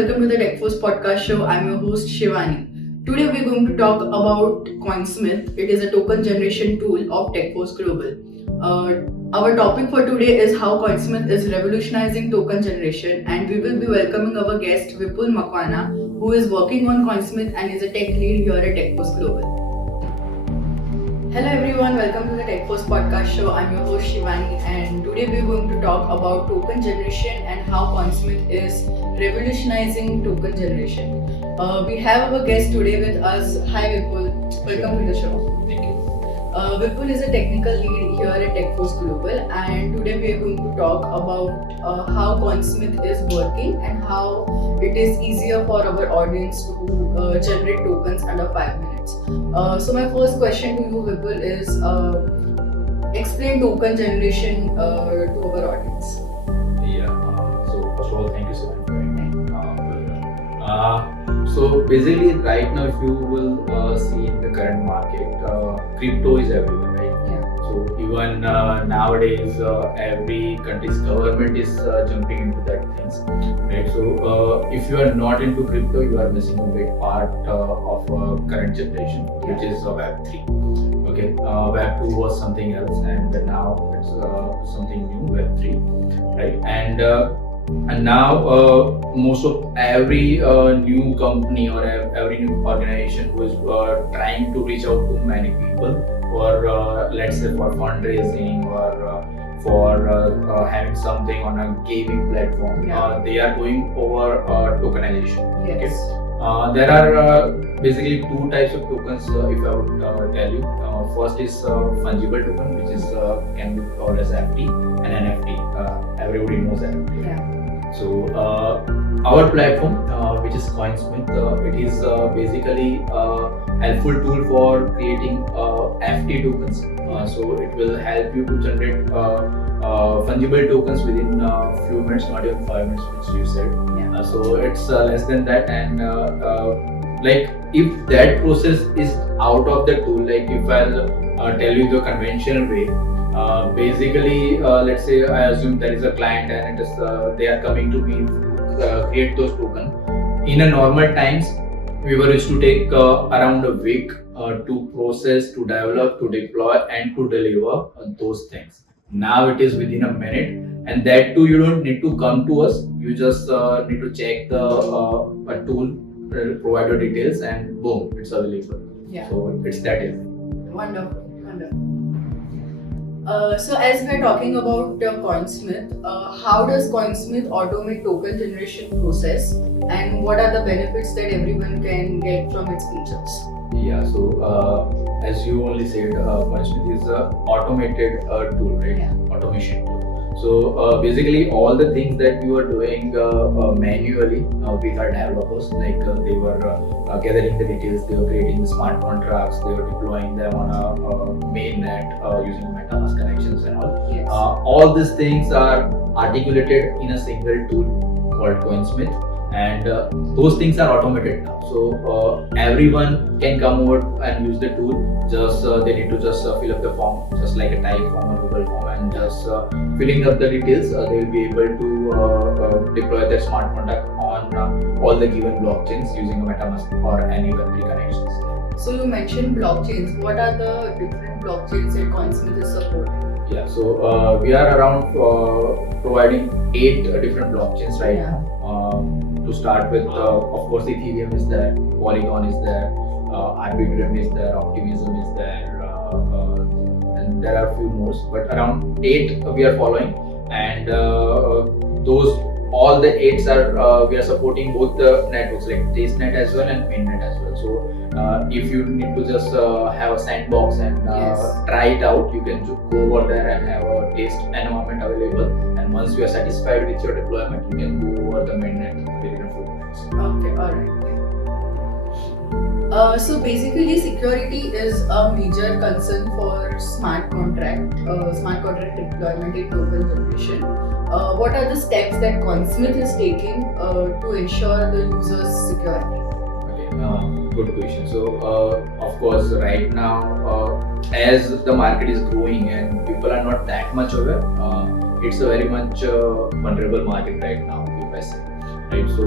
welcome to the Techforce Podcast show. I'm your host Shivani. Today we're going to talk about Coinsmith. It is a token generation tool of Techforce Global. Our topic for today is how Coinsmith is revolutionizing token generation, and we will be welcoming our guest Vipul Makwana, who is working on Coinsmith and is a tech lead here at Techforce Global. Hello everyone, welcome to the Techforce Podcast show. I'm your host Shivani, and today we're going to talk about token generation and how Coinsmith is revolutionizing token generation. We have our guest today with us. Hi Vipul, welcome to the show. Thank you. Vipul is a technical lead here at Techforce Global, and today we are going to talk about how Coinsmith is working and how it is easier for our audience to generate tokens under 5 minutes. So my first question to you, Vipul, is explain token generation to our audience. So first of all, thank you so much for having me. So basically, right now, if you will see in the current market, crypto is everywhere, right? Yeah. So even nowadays, every country's government is jumping into that things, right? So if you are not into crypto, you are missing a big part of current generation, which is Web3. Okay, Web2 was something else, and now it's something new, Web3, right? And now most of every new company or every new organization who is trying to reach out to many people for let's say for fundraising or for having something on a gaming platform, they are going over tokenization. Yes. Okay? There are basically two types of tokens, if I would tell you. First is fungible token, which is can be called as FT, and NFT. Everybody knows NFT. Yeah. So our platform, which is Coinsmith, it is basically a helpful tool for creating FT tokens. So it will help you to generate fungible tokens within a few minutes, not even 5 minutes, which you said. Yeah. So it's less than that, and like if that process is out of the tool, like if I'll tell you the conventional way. Basically, let's say I assume there is a client and it is they are coming to me to create those tokens. In a normal times, we were used to take around a week to process, to develop, to deploy, and to deliver those things. Now it is within a minute, and that too you don't need to come to us. You just need to check the a tool, provide your details, and boom, it's available. Yeah. So it's that easy. Wonderful. So as we are talking about Coinsmith, how does Coinsmith automate token generation process, and what are the benefits that everyone can get from its features? Yeah, so as you only said, Coinsmith is an automated tool, right? Yeah. Automation tool. So basically, all the things that we were doing manually with our developers, like they were gathering the details, they were creating the smart contracts, they were deploying them on a mainnet using MetaMask connections and all. Yes. All these things are articulated in a single tool called Coinsmith, and those things are automated now. So everyone can come over and use the tool. Just they need to just fill up the form, just like a type form or Google form, and just filling up the details. They will be able to deploy their smart contract on all the given blockchains using a MetaMask or any Web3 connections. So you mentioned blockchains. What are the different blockchains that Coinsmith is supporting? Yeah, so we are around providing 8 different blockchains right now. To start with, of course, Ethereum is there, Polygon is there, Arbitrum is there, Optimism is there, and there are a few more. But around 8 we are following, and those all the 8s are we are supporting both the networks like testnet as well and mainnet as well. So if you need to just have a sandbox and try it out, you can just go over there and have a test environment available. And once you are satisfied with your deployment, you can go over the mainnet within a few minutes. Okay, alright. So basically, security is a major concern for smart contract deployment in token generation. What are the steps that Coinsmith is taking to ensure the user's security? Okay, good question. So, of course, right now, as the market is growing and people are not that much aware, it's a very much vulnerable market right now, if I say. right? So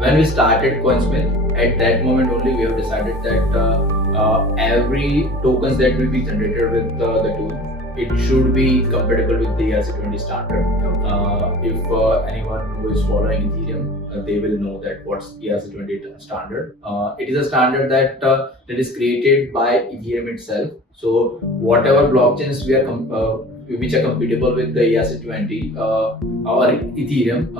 when we started Coinsmith, at that moment only we have decided that every tokens that will be generated with the tool, it should be compatible with the ERC20 standard. If anyone who is following Ethereum, they will know that what's ERC20 standard. It is a standard that is created by Ethereum itself. So whatever blockchains which are compatible with the ERC20 or Ethereum,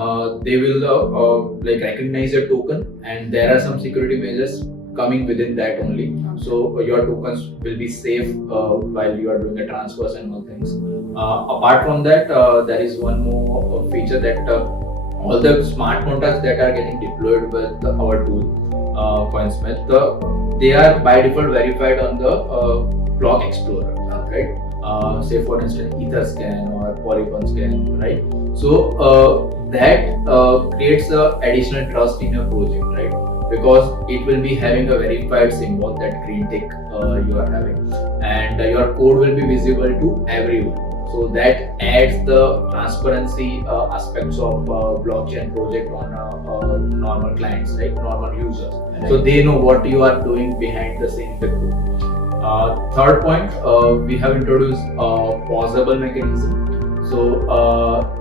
they will like recognize a token, and there are some security measures coming within that only. So your tokens will be safe while you are doing the transfers and all things. Apart from that, there is one more feature that all the smart contracts that are getting deployed with our tool, Coinsmith, they are by default verified on the Block Explorer, right? Say for instance, Etherscan or Polygon Scan, right? So that creates additional trust in your project, right? Because it will be having a verified symbol, that green tick you are having, and your code will be visible to everyone. So that adds the transparency aspects of blockchain project on normal clients, like normal users. Right. So they know what you are doing behind the scenes with code. Third point, we have introduced a pausable mechanism. So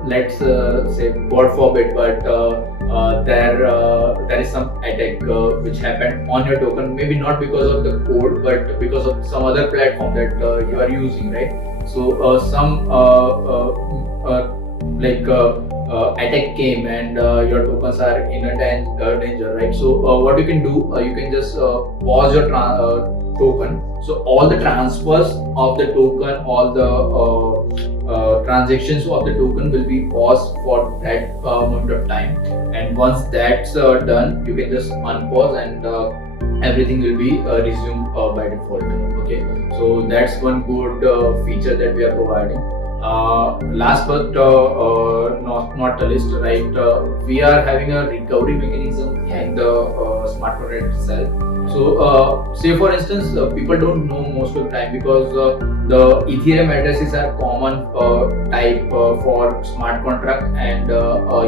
let's say, God forbid, but there is some attack which happened on your token, maybe not because of the code, but because of some other platform that you are using, right? So some attack came and your tokens are in a danger, right? So what you can do, you can just pause your token. So all the transfers of the token, all the transactions of the token will be paused for that moment of time, and once that's done, you can just unpause and everything will be resumed by default. Okay, so that's one good feature that we are providing. Last but not the least, right? We are having a recovery mechanism in the smart contract itself. So, say for instance, people don't know most of the time, because the Ethereum addresses are common type for smart contract and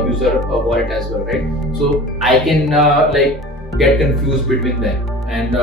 user wallet as well, right? So I can like get confused between them, and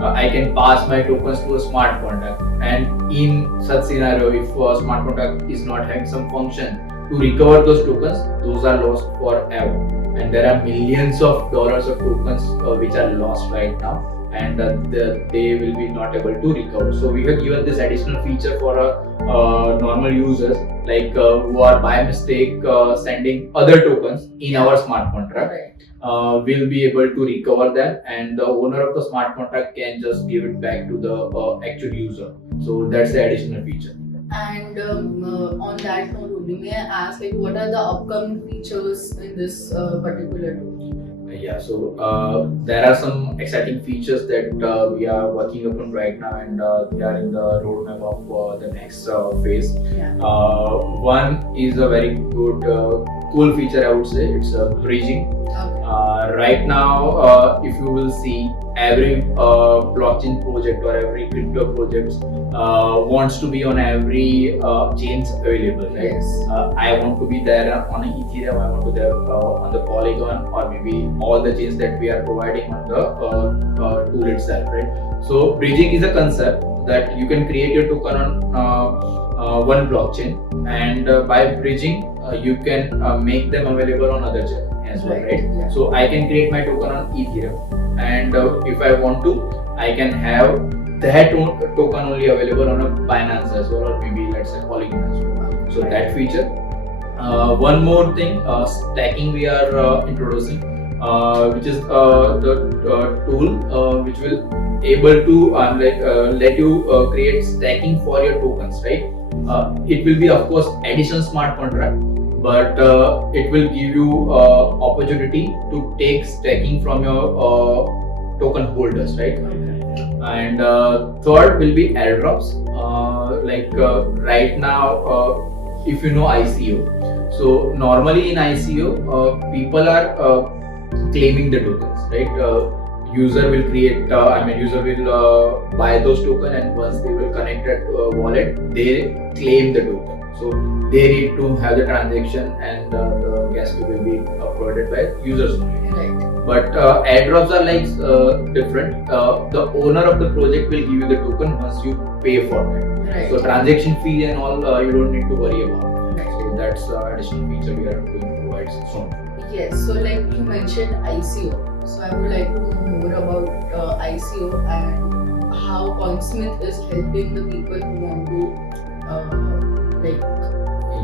I can pass my tokens to a smart contract. And in such scenario, if a smart contract is not having some function to recover those tokens, those are lost forever. And there are millions of dollars of tokens which are lost right now, and they will be not able to recover. So we have given this additional feature for normal users, like who are by mistake sending other tokens in our smart contract. Will be able to recover them, and the owner of the smart contract can just give it back to the actual user. So that's the additional feature. And on that note, only may I ask, like, what are the upcoming features in this particular tool? Yeah, so there are some exciting features that we are working upon right now, and they are in the roadmap of the next phase. One is a very good, cool feature, I would say. It's bridging. Right now, if you will see, every blockchain project or every crypto project wants to be on every chains available, right? Yes. I want to be there on Ethereum, I want to be there on the Polygon, or maybe all the chains that we are providing on the tool itself, right? So bridging is a concept that you can create your token on one blockchain, and by bridging you can make them available on other chains as well, right? Yeah. So I can create my token on Ethereum, and if I want to, I can have that token only available on a Binance as well, or maybe let's say Polygon as well. So that feature. One more thing, stacking we are introducing, which is the tool which will able to let you create stacking for your tokens, right? It will be, of course, additional smart contract, but it will give you opportunity to take stacking from your token holders, right? And third will be airdrops. Right now, if you know ICO, so normally in ICO, people are claiming the tokens, right? User will create, user will buy those tokens, and once they will connect that wallet, they claim the token. So they need to have the transaction, and the gas fee will be provided by users only. Right. But airdrops are like different. The owner of the project will give you the token once you pay for that. Right. So transaction fee and all you don't need to worry about. Right. So that's additional feature we are going to provide soon. Yes, so like you mentioned ICO. So I would like to know more about ICO and how Coinsmith is helping the people who want to like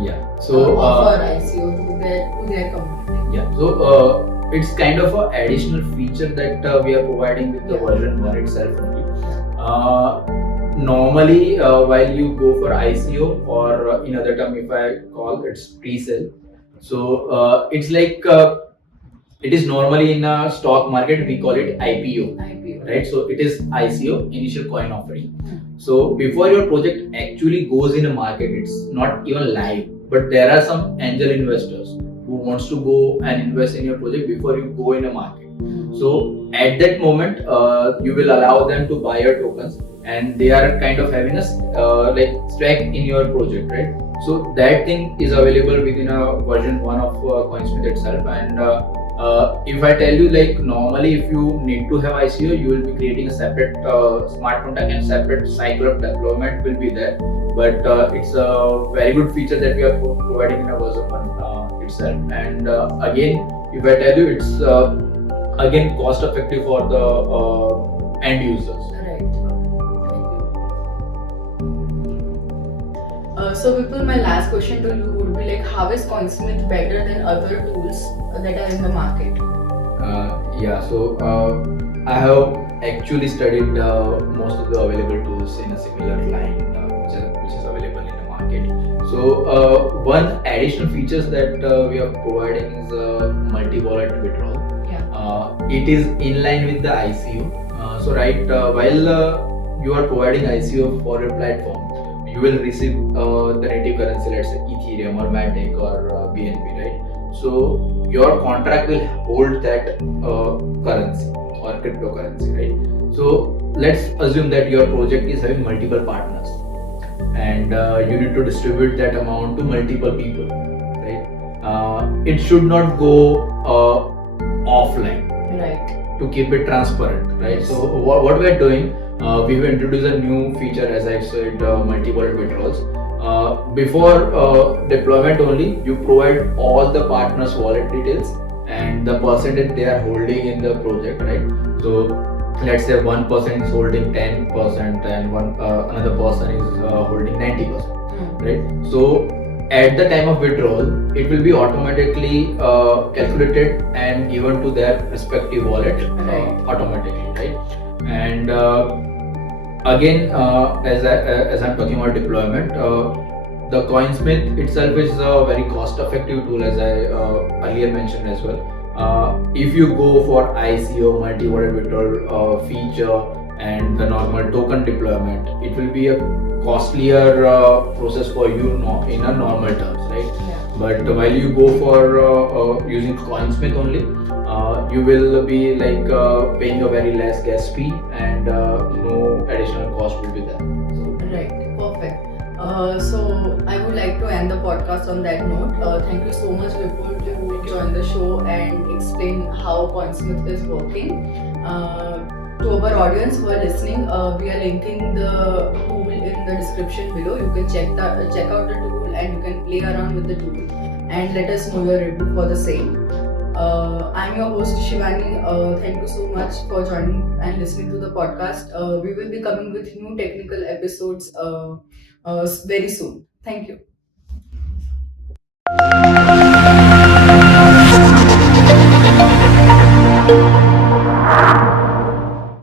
Yeah. So offer ICO to their community. yeah. So it's kind of an additional feature that we are providing with the Yeah. version 1 itself only. Normally, while you go for ICO, or in other term, if I call it's pre-sale. So it's like it is normally in a stock market we call it IPO, IPO. right? So it is ICO, initial coin offering. So before your project actually goes in a market, it's not even live, but there are some angel investors who wants to go and invest in your project before you go in a market. So at that moment, you will allow them to buy your tokens, and they are kind of having a like stack in your project, right? So that thing is available within a version 1 of Coinsmith itself. And if I tell you, like normally if you need to have ICO, you will be creating a separate smart contract and separate cycle of deployment will be there. But it's a very good feature that we are providing in a version 1 itself. And again, if I tell you, it's again cost effective for the end users. Right. So Vipul, my last question to you would be like, how is Coinsmith better than other tools that are in the market? Yeah, so I have actually studied most of the available tools in a similar line, which is available in the market. So one additional features that we are providing is multi-wallet withdrawal. Yeah. It is in line with the ICO. So right, while you are providing ICO for your platform, you will receive the native currency, let's say Ethereum or Matic or BNB, right? So your contract will hold that currency or cryptocurrency, right? So let's assume that your project is having multiple partners, and you need to distribute that amount to multiple people, right? It should not go offline. Right. To keep it transparent, right? So what we are doing, we've introduced a new feature, as I said, multi-wallet withdrawals. Before deployment only, you provide all the partners' wallet details and the percentage they are holding in the project, right? So let's say one person is holding 10% and another person is holding 90%, right? So at the time of withdrawal, it will be automatically calculated and given to their respective wallet automatically, right? And again, as I'm talking about deployment, the Coinsmith itself is a very cost-effective tool, as I earlier mentioned as well. If you go for ICO, multi-wallet withdrawal feature, and the normal token deployment, it will be a costlier process for you in a normal terms, right? Yeah. But while you go for using Coinsmith only, you will be like paying a very less gas fee, and no additional cost will be there. Right, perfect. So I would like to end the podcast on that note. Thank you so much, Vipul, to join the show and explain how Coinsmith is working. To our audience who are listening, we are linking the tool in the description below. You can check out the tool and you can play around with the tool and let us know your review for the same. I'm your host Shivani. Thank you so much for joining and listening to the podcast. We will be coming with new technical episodes very soon. Thank you.